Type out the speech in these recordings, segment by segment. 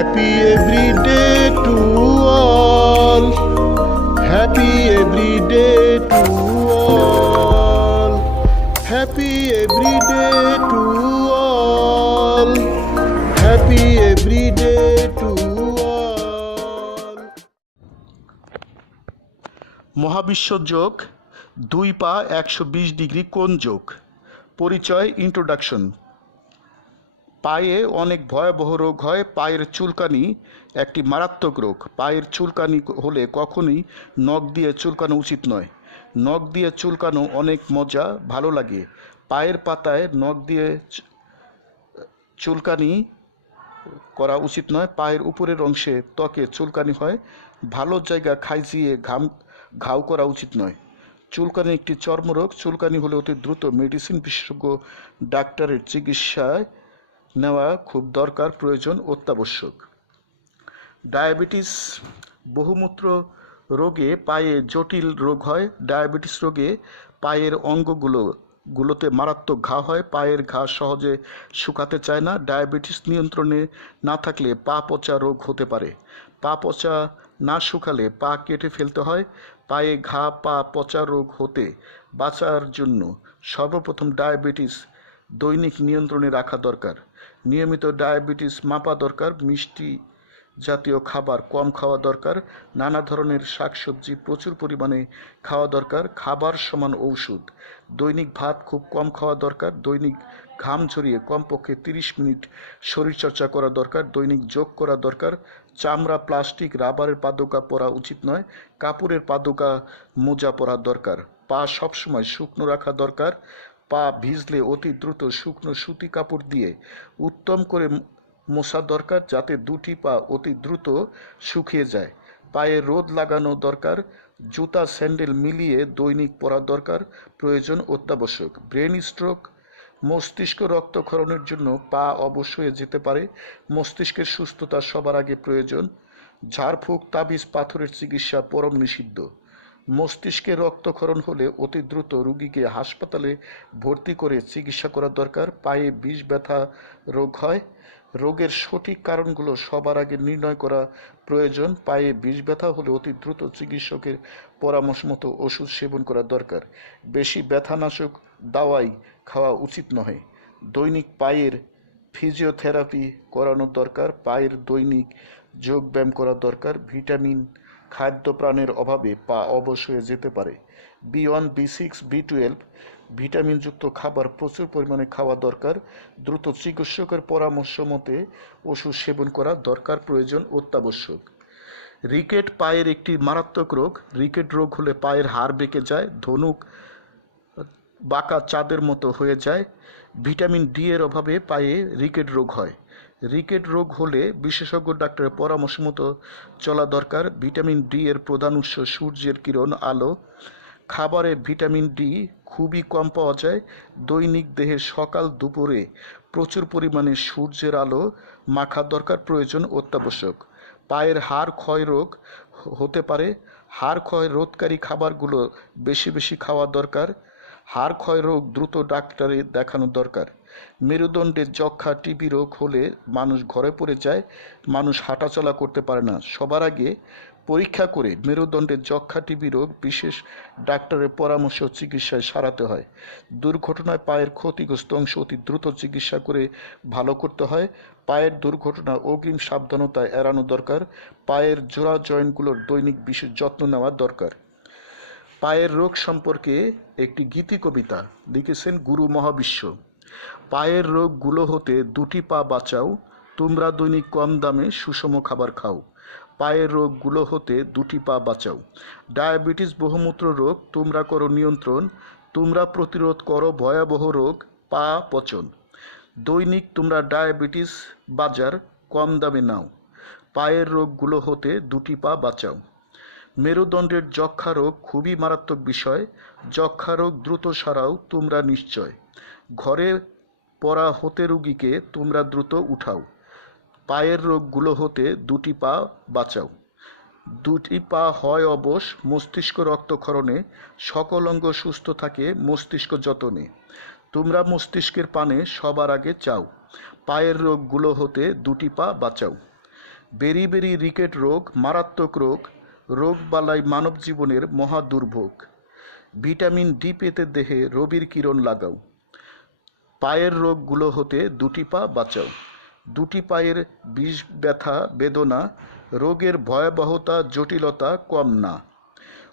Happy every day to all. Happy every day to all. Happy every day to all. Happy every day to all. মহাবিশ্ব যোগ দুই পা একশো বিশ degree কোণ যোগ পরিচয় ইন্ট্রোডাকশন পায়ে অনেক ভয়াবহ রোগ হয়। পায়ের চুলকানি একটি মারাত্মক রোগ। পায়ের চুলকানি হলে কখনোই নখ দিয়ে চুলকানো উচিত নয়। নখ দিয়ে চুলকানো অনেক মজা, ভালো লাগে। পায়ের পাতায় নখ দিয়ে চুলকানি করা উচিত নয়। পায়ের উপরের অংশে ত্বকে চুলকানি হয়। ভালো জায়গা খাইজিয়ে ঘাম, ঘাও করা উচিত নয়। চুলকানি একটি চর্মরোগ। চুলকানি হলে অতি দ্রুত মেডিসিন বিশেষজ্ঞ ডাক্তারের চিকিৎসায় নেওয়া খুব দরকার, প্রয়োজন অত্যাবশ্যক। ডায়াবেটিস বহুমূত্র রোগে পায়ে জটিল রোগ হয়। ডায়াবেটিস রোগে পায়ের অঙ্গগুলো, গুলোতে মারাত্মক ঘা হয়। পায়ের ঘা সহজে শুকাতে চায় না। ডায়াবেটিস নিয়ন্ত্রণে না থাকলে পা পচা রোগ হতে পারে। পা পচা না শুকালে পা কেটে ফেলতে হয়। পায়ে ঘা, পা পচা রোগ হতে বাঁচার জন্য সর্বপ্রথম ডায়াবেটিস দৈনিক নিয়ন্ত্রণে রাখা দরকার। নিয়মিত ডায়াবেটিস মাপা দরকার, মিষ্টি জাতীয় খাবার কম খাওয়া দরকার, নানা ধরনের শাকসবজি প্রচুর পরিমাণে খাওয়া দরকার, খাবার সমান ঔষধ। দৈনিক ভাত খুব কম খাওয়া দরকার, দৈনিক ঘাম ঝরিয়ে কমপক্ষে তিরিশ মিনিট শরীরচর্চা করা দরকার, দৈনিক যোগ করা দরকার। চামড়া, প্লাস্টিক, রাবারের পাদুকা পরা উচিত নয়, কাপড়ের পাদুকা মোজা পরা দরকার। পা সবসময় শুকনো রাখা দরকার পা ভিজলে অতি দ্রুত শুকনো সুতি কাপড় দিয়ে উত্তম করে মোছা দরকার যাতে দুটি পা অতি দ্রুত শুকিয়ে যায়। পায়ে রোদ লাগানো দরকার, জুতা, স্যান্ডেল মিলিয়ে দৈনিক পরা দরকার, প্রয়োজন অত্যাবশ্যক। ব্রেন স্ট্রোক, মস্তিষ্ক রক্তক্ষরণের জন্য পা অবশ্যই যেতে পারে, মস্তিষ্কের সুস্থতা সবার আগে প্রয়োজন। ঝাড়ফুঁক, তাবিজ, পাথরের চিকিৎসা পরম নিষিদ্ধ। মস্তিষ্কে রক্তক্ষরণ হলে অতি দ্রুত রুগীকে হাসপাতালে ভর্তি করে চিকিৎসা করা দরকার। পায়ে বিষ ব্যথা রোগ হয়। রোগের সঠিক কারণগুলো সবার আগে নির্ণয় করা প্রয়োজন। পায়ে বিষ ব্যথা হলে অতি দ্রুত চিকিৎসকের পরামর্শ মতো ওষুধ সেবন করা দরকার। বেশি ব্যথানাশক দাওয়াই খাওয়া উচিত নহে। দৈনিক পায়ের ফিজিওথেরাপি করানো দরকার। পায়ের দৈনিক যোগব্যায়াম করা দরকার। ভিটামিন খাদ্য প্রাণের অভাবে পা অবশ্যই যেতে পারে। B one B six B twelve ভিটামিনযুক্ত খাবার প্রচুর পরিমাণে খাওয়া দরকার। দ্রুত চিকিৎসকের পরামর্শ মতে ওষুধ সেবন করা দরকার, প্রয়োজন অত্যাবশ্যক। রিকেট পায়ের একটি মারাত্মক রোগ। রিকেট রোগ হলে পায়ের হাড় বেঁকে যায়, ধনুক বাঁকা চাঁদের মতো হয়ে যায়। ভিটামিন ডি এর অভাবে পায়ে রিকেট রোগ হয়। রিকেট রোগ হলে বিশেষজ্ঞ ডাক্তারের পরামর্শ মতো চলা দরকার। ভিটামিন ডি এর প্রধান উৎস সূর্যের কিরণ, আলো। খাবারে ভিটামিন ডি খুবই কম পাওয়া যায়। দৈনিক দেহে সকাল দুপুরে প্রচুর পরিমাণে সূর্যের আলো মাখা দরকার প্রয়োজন অত্যাবশ্যক। পায়ের হাড় ক্ষয় রোগ হতে পারে। হাড় ক্ষয় রোধকারী খাবারগুলো বেশি বেশি খাওয়া দরকার। হাড় ক্ষয় রোগ দ্রুত ডাক্তারে দেখানো দরকার। মেরুদণ্ডে যক্ষা টিবি রোগ হলে মানুষ ঘরে পড়ে যায়, মানুষ হাঁটাচলা করতে পারে না। সবার আগে পরীক্ষা করে মেরুদণ্ডের যক্ষা টিবি রোগ বিশেষ ডাক্তারের পরামর্শ চিকিৎসায় সারাতে হয়। দুর্ঘটনায় পায়ের ক্ষতিগ্রস্ত অংশ অতি দ্রুত চিকিৎসা করে ভালো করতে হয়। পায়ের দুর্ঘটনা অগ্রিম সাবধানতা এড়ানো দরকার। পায়ের জোড়া জয়েন্টগুলোর দৈনিক বিশেষ যত্ন নেওয়া দরকার। পায়ের রোগ সম্পর্কে একটি গীতি কবিতা লিখেছেন গুরু মহাবিশ্ব। পায়ের রোগগুলো হতে দুটি পা বাঁচাও, তোমরা দৈনিক কম দামে সুষম খাবার খাও। পায়ের রোগগুলো হতে দুটি পা বাঁচাও। ডায়াবেটিস বহুমূত্র রোগ, তোমরা করো নিয়ন্ত্রণ, তোমরা প্রতিরোধ করো ভয়াবহ রোগ, পা পচন। দৈনিক তোমরা ডায়াবেটিস বাজার কম দামে নাও। পায়ের রোগগুলো হতে দুটি পা বাঁচাও। মেরুদণ্ডের যক্ষা রোগ খুবই মারাত্মক বিষয়। যক্ষা রোগ দ্রুত সারাও, তোমরা নিশ্চয়। ঘরে পড়া হতে রুগীকে তোমরা দ্রুত উঠাও। পায়ের রোগগুলো হতে দুটি পা বাঁচাও। দুটি পা হয় অবশ, মস্তিষ্ক রক্তক্ষরণে, সকল অঙ্গ সুস্থ থাকে, মস্তিষ্ক যতনে। তোমরা মস্তিষ্কের পানে সবার আগে চাও। পায়ের রোগগুলো হতে দুটি পা বাঁচাও। বেরি বেরি রিকেট রোগ, মারাত্মক রোগ রোগ বালাই মানব জীবনের মহা দুর্ভোগ ভিটামিন ডি পেতে দেহে রবির কিরণ লাগাও। পায়ের রোগগুলো হতে দুটি পা বাঁচাও। দুটি পায়ের বিষ ব্যথা, বেদনা, রোগের ভয়াবহতা, জটিলতা কম না।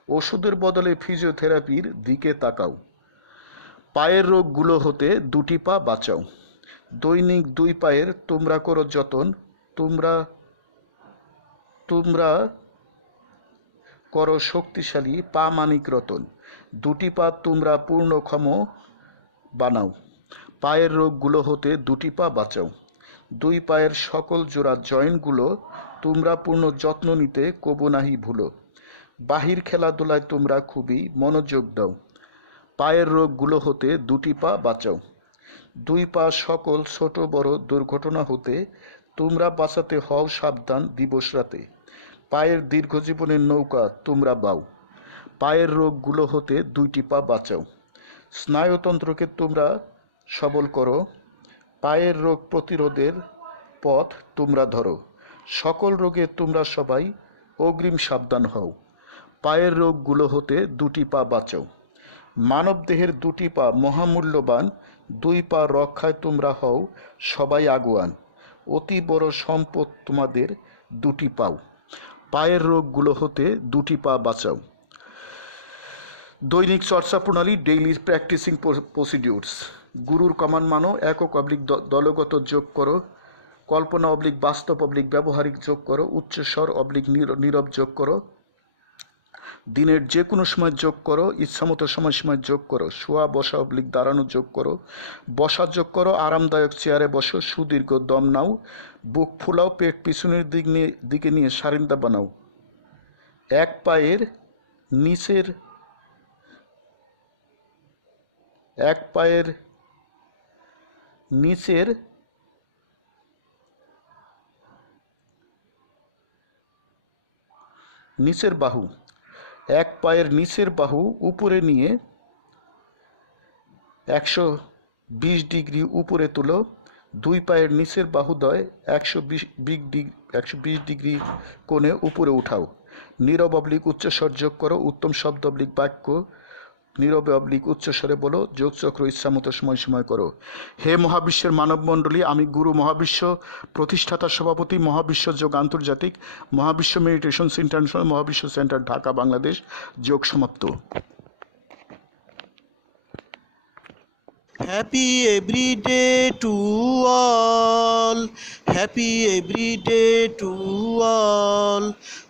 ওষুধের বদলে ফিজিওথেরাপির দিকে তাকাও। পায়ের রোগগুলো হতে দুটি পা বাঁচাও। দৈনিক দুই পায়ের তোমরা করো যতন, তোমরা তোমরা করো শক্তিশালী পা মানিক রতন। দুটি পা তোমরা পূর্ণক্ষম বানাও। পায়ের রোগগুলো হতে দুটি পা বাঁচাও। দুই পায়ের সকল জোড়া জয়েন্টগুলো তোমরা পূর্ণ যত্ন নিতে কবু নাহি ভুলো। বাহির খেলাধুলায় তোমরা খুবই মনোযোগ দাও। পায়ের রোগগুলো হতে দুটি পা বাঁচাও। দুই পা সকল ছোট বড় দুর্ঘটনা হতে তোমরা বাঁচাতে হও সাবধান দিবস রাতে। পায়ের দীর্ঘ জীবনের নৌকা তোমরা বাও পায়ের রোগগুলো হতে দুইটি পা বাঁচাও। স্নায়ুতন্ত্রকে তোমরা সবল করো। পায়ের রোগ প্রতিরোধের পথ তোমরা ধরো। সকল রোগে তোমরা সবাই অগ্রিম সাবধান হও। পায়ের রোগগুলো হতে দুটি পা বাঁচাও। মানব দেহের দুটি পা মহামূল্যবান, দুই পা রক্ষায় তোমরা হও সবাই আগুয়ান। অতি বড় সম্পদ তোমাদের দুটি পাও। পায়ের রোগগুলো হতে দুটি পা বাঁচাও। দৈনিক চর্চা প্রণালী ডেইলি প্র্যাকটিসিং প্রসিডিউরস গুরুর কমান মানো, একক অবলিক দলগত যোগ করো। কল্পনা অবলিক বাস্তব অবলিক ব্যবহারিক যোগ করো। উচ্চস্বর অবলিক নীরব যোগ করো। দিনের যে কোনো সময় যোগ করো, ইচ্ছামতো সময় সময় যোগ করো, শোয়া, বসা অবলিক, দাঁড়ানো যোগ করো, বসা যোগ করো, আরামদায়ক চেয়ারে বসো, সুদীর্ঘ দম নাও, বুক ফুলাও, পেট পিছনের দিক নিয়ে, দিকে নিয়ে সারিন্দা বানাও। এক পায়ের নিচের, এক পায়ের নিচের নিচের বাহু। এক পায়ের নিচের বাহু উপরে নিয়ে একশো বিশ ডিগ্রি উপরে তুলো। দুই পায়ের নিচের বাহুদয় একশো বিশ বিগ ডিগ্রি একশো বিশ ডিগ্রি কোণে উপরে উঠাও। নীরব উচ্চস্বর যোগ করো। উত্তম শব্দ বাক্য নীরবে অবলিক উচ্চস্বরে বলো যোগচক্র ইচ্ছামতো সময় সময় করো হে মহাবিশ্বের মানব মণ্ডলী আমি গুরু মহাবিশ্ব প্রতিষ্ঠাতা সভাপতি মহাবিশ্ব যোগ আন্তর্জাতিক মহাবিশ্ব মেডিটেশন ইন্টারন্যাশনাল মহাবিশ্ব সেন্টার ঢাকা বাংলাদেশ যোগ সমাপ্ত Happy every day to all, happy every day to all.